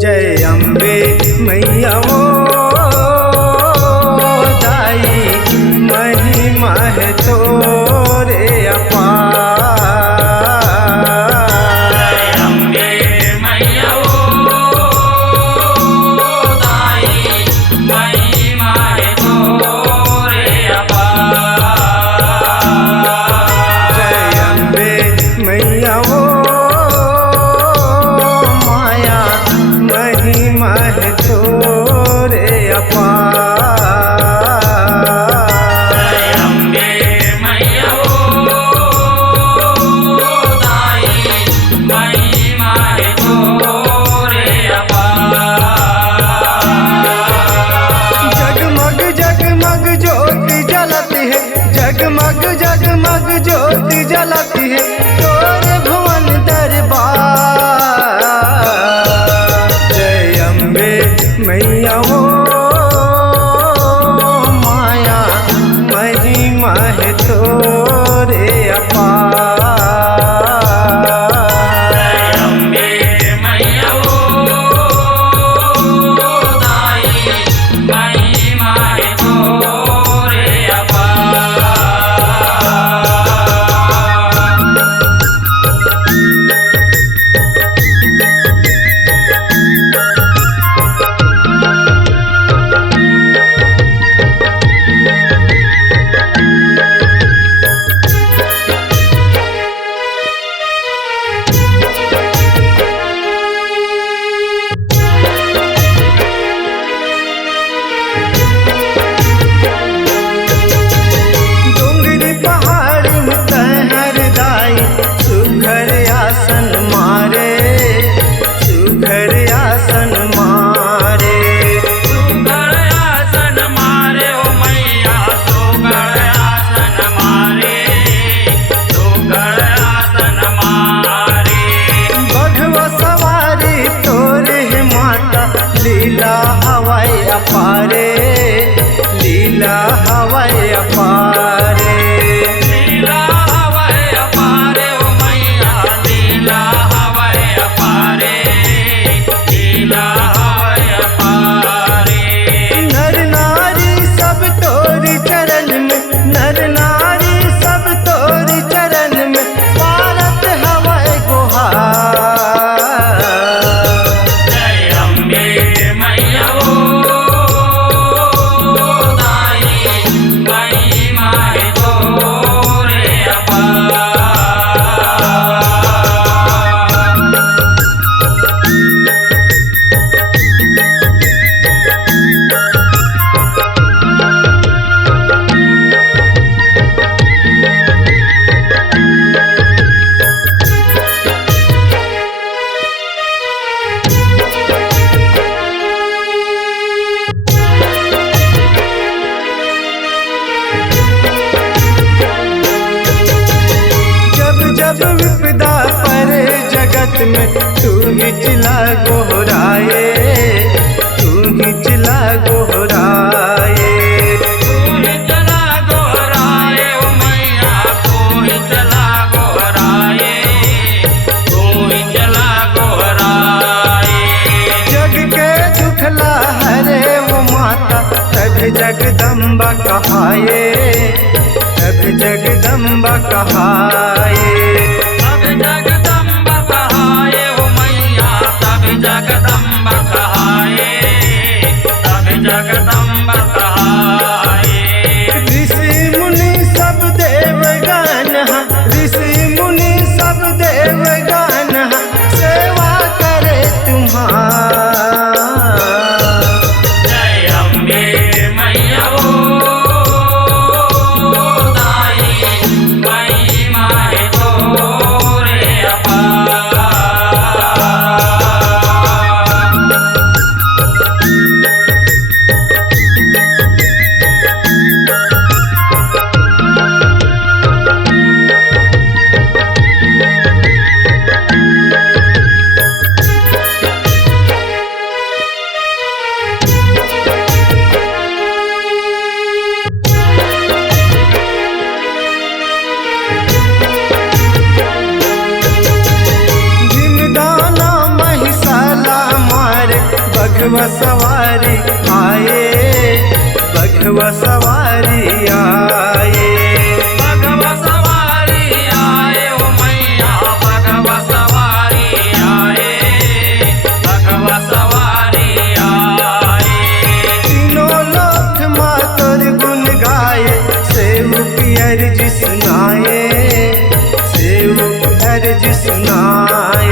जय अम्बे मैया वो दाई महिमा है तोरे अपार। जय अम्बे मैया वो दाई महिमा है तोरे अपार। जय अम्बे मैया वो माया महिमा है तोरे अपार। जय अम्बे मैया वो दाई महिमा है तोरे अपार। जगमग जगमग ज्योति जलती है, जगमग जगमग ज्योति जलती है तोरे भुवन दरबार। जय अम्बे मैया वो माया महिमा है तोरे अपार। जय अम्बे मैया वो दाई महिमा है तोरे डोंगरी पहाड़ में तहर दाई सुघर आसन मारे, सुघर आसन मारे। सुघड़ आसन मारे ओ मैया सुघड़ आसन मारे, सुघड़ आसन मारे। बघवा सवारी तोरे है माता लीला हवाई अपारे, लीला हवाई अपारे। लीला हवाए अपारे ओ मैया लीला हवाए अपारे, लीला हवाए अपारे। नर नारी सब तोरी चरण में, नर नारी सब तोरी चरण में स्वागत हवाई गुहार। जय अम्बे मैया वो दाई महिमा है तोरे अपार। जब जब विपदा परे जगत में तू ही चिला गोहराए, तू ही चिला गोहराए। तू ही चला गोहराए ओ मैया तू ही चला गोहराए, तू ही चला गोहराए। जग के दुखला हरे वो माता तब जगदम्बा कहाए, तब जगदम्बा कहाए। तब जगदम्बा कहाए ओ मैया तब जगदम्बा कहाए, तब जगदम्बा कहाए। ऋषि मुनि सब देवगण हैं, ऋषि मुनि सब देवगण हैं, सेवा करे तुम्हार। जय अम्बे मैया वो दाई महिमा है तो बघवा सवारी आए, बघवा सवारी आए। बघवा सवारी आए ओ मैया, बघवा सवारी आए, बघवा सवारी आए। तीनों लोक माँ तोर गुण गाए, सेवक अर्जी सुनाए, सेवक अर्जी सुनाए।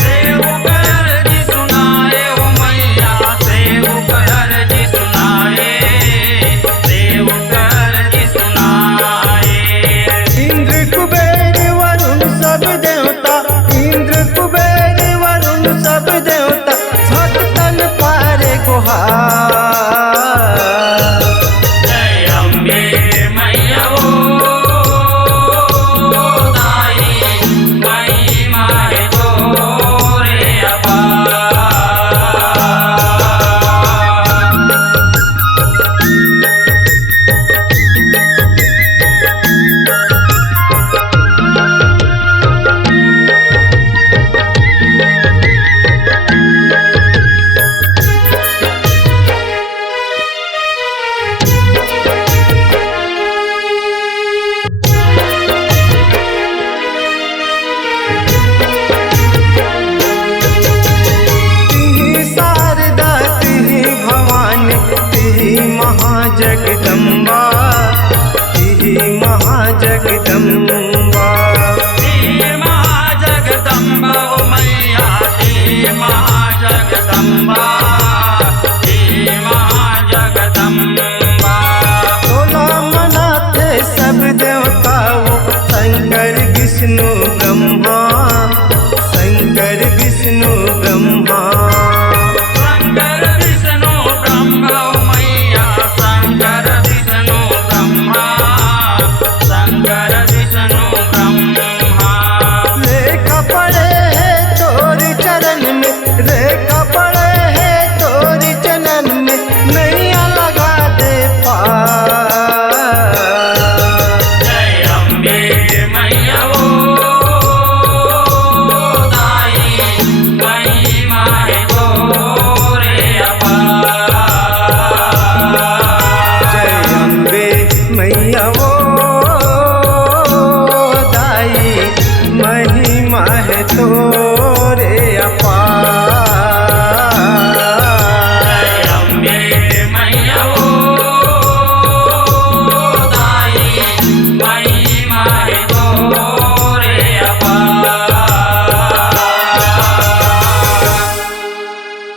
सेवक अर्जी सुनाए ओ मैया, सेवक अर्जी सुनाए, सेवक अर्जी सुनाए। इंद्र कुबेर वरुण सब देवता, इंद्र कुबेर वरुण सब देवता, भक्तन पारे गुहार। जय अम्बे मैया ओ दाई, महिमा है तोरे अपार। तिहि शारदा तिहि भवानी, तिहि महाजगदम्बा, तिहि महाजगदम्बा। हे महाजगदम्बा ओ मैया, हे महाजगदम्बा, हे महाजगदम्बा। सोला मनाते सब देवताओं, शंकर विष्णु ब्रह्मा, शंकर विष्णु ब्रह्मा।